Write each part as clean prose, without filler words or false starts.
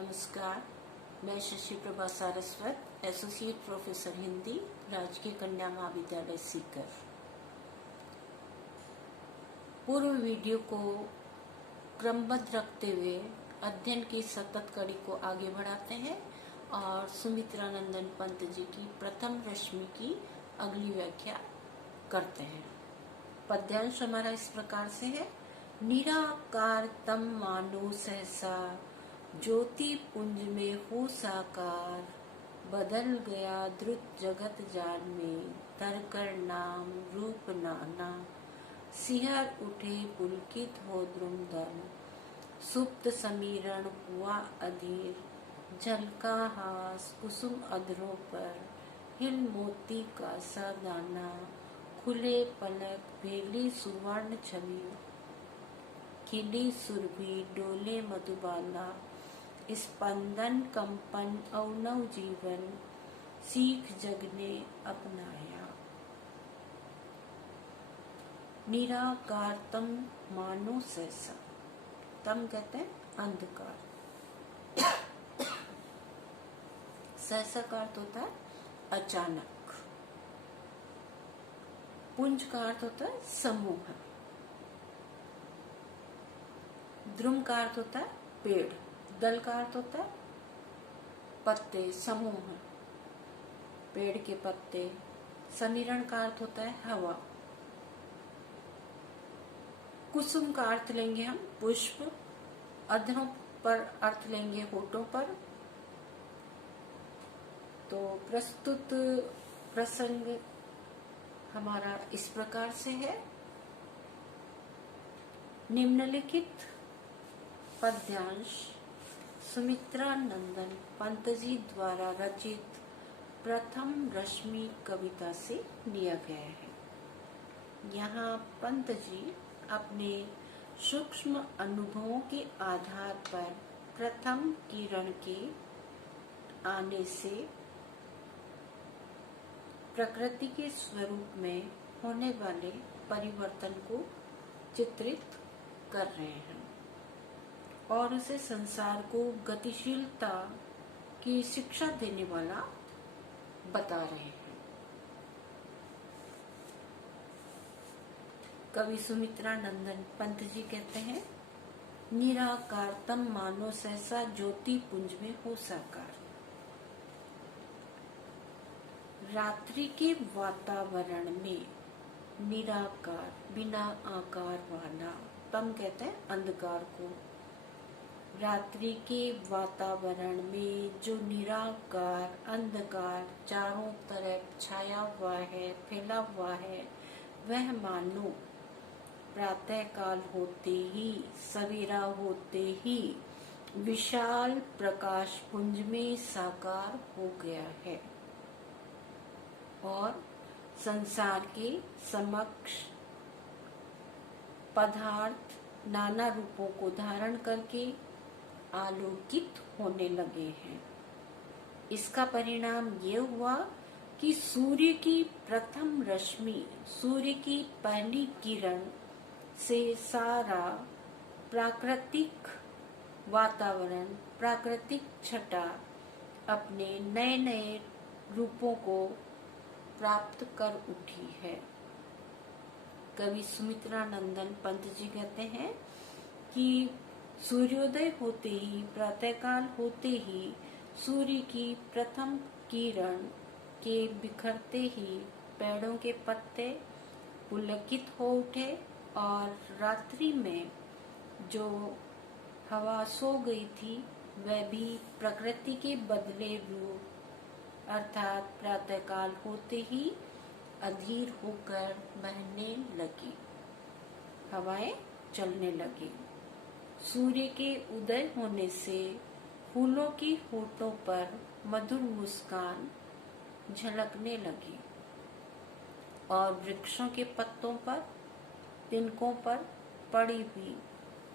नमस्कार। मैं Shashi Prabha Saraswat, associate professor Hindi, राजकीय कन्या महाविद्यालय सीकर। पूर्व वीडियो को क्रमबद्ध रखते हुए अध्ययन की सतत कड़ी को आगे बढ़ाते हैं और सुमित्रानंदन पंत जी की प्रथम रश्मि की अगली व्याख्या करते हैं। पद्यांश हमारा इस प्रकार से है। निराकार तम मानो सहसा, ज्योति पुंज में हो साकार, बदल गया द्रुत जगत जान में, धरकर नाम रूप नाना, सिहर उठे पुलकित हो द्रुमदल, सुप्त समीरण हुआ अधीर, झलका हास कुसुम अधरों पर, हिल मोती का सा दाना, खुले पलक भेली सुवर्ण छवि, खिली सुरभि डोले मधुबाला, स्पंदन कंपन अवनव जीवन, सीख जग ने अपनाया। निराकार तम मानो सहसा, तम कहते हैं अंधकार, सहसा का अर्थ होता है अचानक, पुंज का अर्थ होता है समूह, द्रुम का अर्थ होता है पेड़, दल का अर्थ होता है पत्ते, समूह, पेड़ के पत्ते, समीरण का अर्थ होता है हवा, कुसुम का अर्थ लेंगे हम पुष्प, अधरों पर अर्थ लेंगे होठों पर। तो प्रस्तुत प्रसंग हमारा इस प्रकार से है। निम्नलिखित पद्यांश सुमित्रानंदन पंत जी द्वारा रचित प्रथम रश्मि कविता से लिया गया है। यहाँ पंत जी अपने सूक्ष्म अनुभवों के आधार पर प्रथम किरण के आने से प्रकृति के स्वरूप में होने वाले परिवर्तन को चित्रित कर रहे हैं और उसे संसार को गतिशीलता की शिक्षा देने वाला बता रहे हैं। कवि सुमित्रानंदन पंत जी कहते हैं, निराकार तम मानो सहसा, ज्योति पुंज में हो साकार। रात्रि के वातावरण में निराकार, बिना आकार वाला, तम कहते हैं अंधकार को, रात्रि के वातावरण में जो निराकार अंधकार चारों तरफ छाया हुआ है, फैला हुआ है, वह मानो प्रातः काल होते ही, सवेरा होते ही विशाल प्रकाश पुंज में साकार हो गया है और संसार के समक्ष पदार्थ नाना रूपों को धारण करके आलोकित होने लगे हैं। इसका परिणाम ये हुआ कि सूर्य की प्रथम रश्मि, सूर्य की पहली किरण से सारा प्राकृतिक वातावरण, प्राकृतिक छटा अपने नए नए रूपों को प्राप्त कर उठी है। कवि सुमित्रानंदन पंत जी कहते हैं कि सूर्योदय होते ही, प्रातःकाल होते ही सूर्य की प्रथम किरण के बिखरते ही पेड़ों के पत्ते पुलकित हो उठे और रात्रि में जो हवा सो गई थी वह भी प्रकृति के बदले रूप अर्थात प्रातःकाल होते ही अधीर होकर बहने लगी, हवाएं चलने लगी। सूर्य के उदय होने से फूलों की होठों पर मधुर मुस्कान झलकने लगी और वृक्षों के पत्तों पर, तिनकों पर पड़ी हुई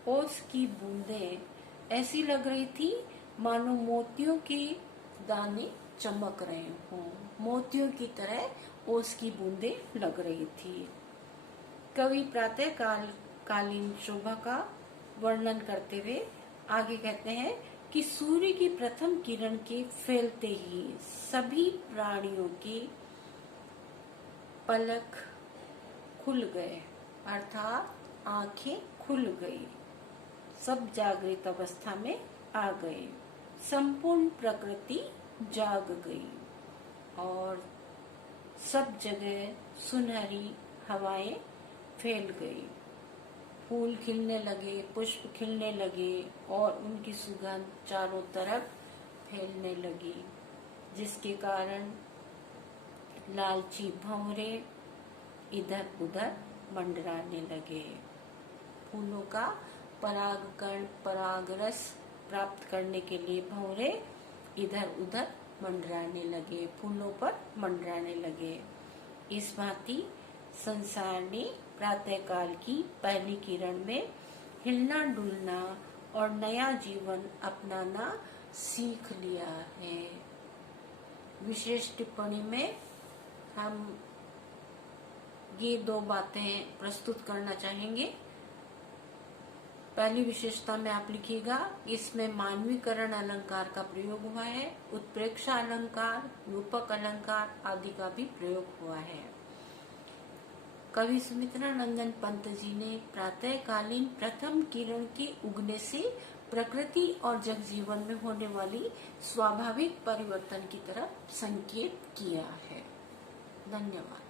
ओस की बूंदें ऐसी लग रही थी मानो मोतियों के दाने चमक रहे हों, मोतियों की तरह ओस की बूंदें लग रही थी। कवि प्रातः कालीन शोभा का वर्णन करते हुए आगे कहते हैं कि सूर्य की प्रथम किरण के फैलते ही सभी प्राणियों के पलक खुल गए, अर्थात आंखें खुल गई, सब जागृत अवस्था में आ गए, संपूर्ण प्रकृति जाग गई और सब जगह सुनहरी हवाएं फैल गई, फूल खिलने लगे, पुष्प खिलने लगे और उनकी सुगंध चारों तरफ फैलने लगी, जिसके कारण लालची भंवरे इधर उधर मंडराने लगे। फूलों का परागकण पराग रस प्राप्त करने के लिए भंवरे इधर उधर मंडराने लगे, फूलों पर मंडराने लगे। इस भांति संसार ने प्रातःकाल की पहली किरण में हिलना डुलना और नया जीवन अपनाना सीख लिया है। विशेष टिप्पणी में हम ये दो बातें प्रस्तुत करना चाहेंगे। पहली विशेषता में आप लिखिएगा, इसमें मानवीकरण अलंकार का प्रयोग हुआ है, उत्प्रेक्षा अलंकार, रूपक अलंकार आदि का भी प्रयोग हुआ है। कवि सुमित्रानंदन पंत जी ने प्रातःकालीन प्रथम किरण के उगने से प्रकृति और जग जीवन में होने वाली स्वाभाविक परिवर्तन की तरफ संकेत किया है। धन्यवाद।